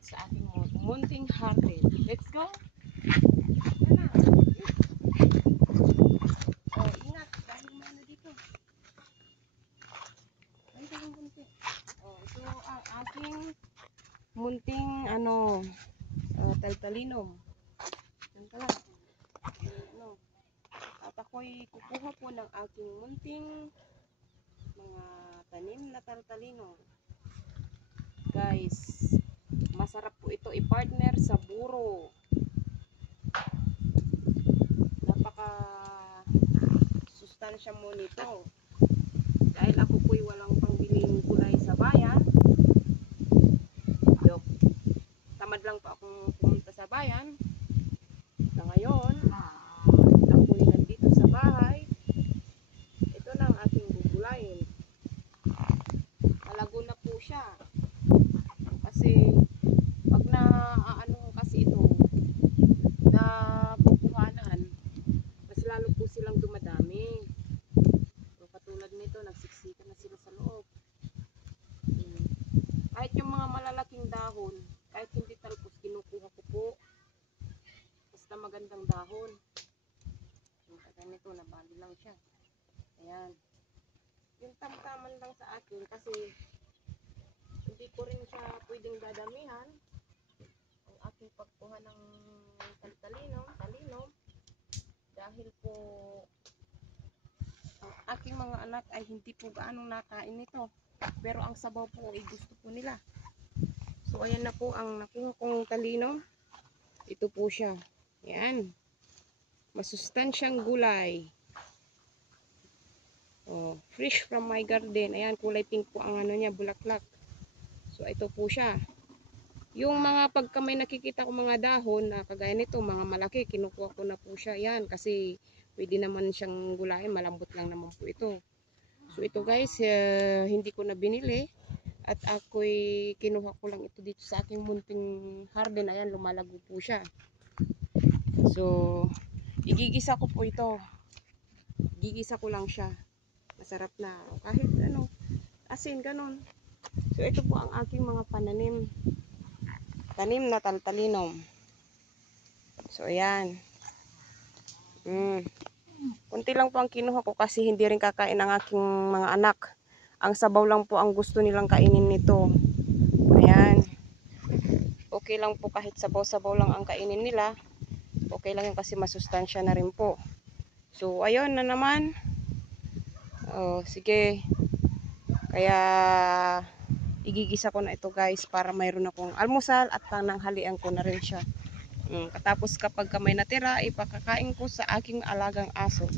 dito sa ating munting garden. Let's go! Ingat dahil ano dito. Ay, yung bunti. Ito ang aking munting taltalinom. Yan pala. At ako'y kukuha po ng aking munting mga tanim na taltalinom. Guys, masarap po ito i-partner sa buro. Napaka sustansya mo nito. Dahil ako po'y walang pangbiling gulay sa bayan. Tamad lang po akong pumunta sa bayan. Na ngayon, ako'y nandito sa bahay. Ito na ang aking gugulayin. Malago na po siya. Kasi pag kasi ito na bubuhanan, mas lalo po silang dumadami. So, katulad nito, nagsiksikan na sila sa loob. Kahit yung mga malalaking dahon, kahit hindi talpos, kinukuha ko po. Basta magandang dahon. Yung ganito, nabali lang siya. Ayan. Yung tamtaman lang sa akin kasi hindi ko rin siya pwedeng dadamihan ang aking pagkuha ng talinom dahil po ang aking mga anak ay hindi po gaanong nakain nito, pero ang sabaw po ay gusto po nila. So ayan na po ang nakuha kong talinom. Ito po siya. Ayan, masustansyang gulay. Fresh from my garden. Ayan, kulay pink po ang niya, bulaklak. So ito po siya. Yung mga pagka may nakikita ko mga dahon na kagaya nito, mga malaki, kinukuha ko na po siya. Yan, kasi pwede naman siyang gulayin, malambot lang naman po ito. So ito guys, hindi ko na binili at ako'y kinuha ko lang ito dito sa aking munting garden. Ayan, lumalago po siya. So igigisa ko po ito. Gigisa ko lang siya. Masarap na. Kahit asin, ganun. So ito po ang aking mga tanim na taltalinom. So ayan. Kunti lang po ang kinuha ko kasi hindi rin kakain ang aking mga anak. Ang sabaw lang po ang gusto nilang kainin nito. Ayan. Okay lang po kahit sabaw-sabaw lang ang kainin nila. Okay lang yun kasi masustansya na rin po. So ayun na naman. Sige. Kaya igigisa ko na ito guys para mayroon akong almusal at pananghalian ko na rin siya. Katapos kapag may natira, ipakakain ko sa aking alagang aso.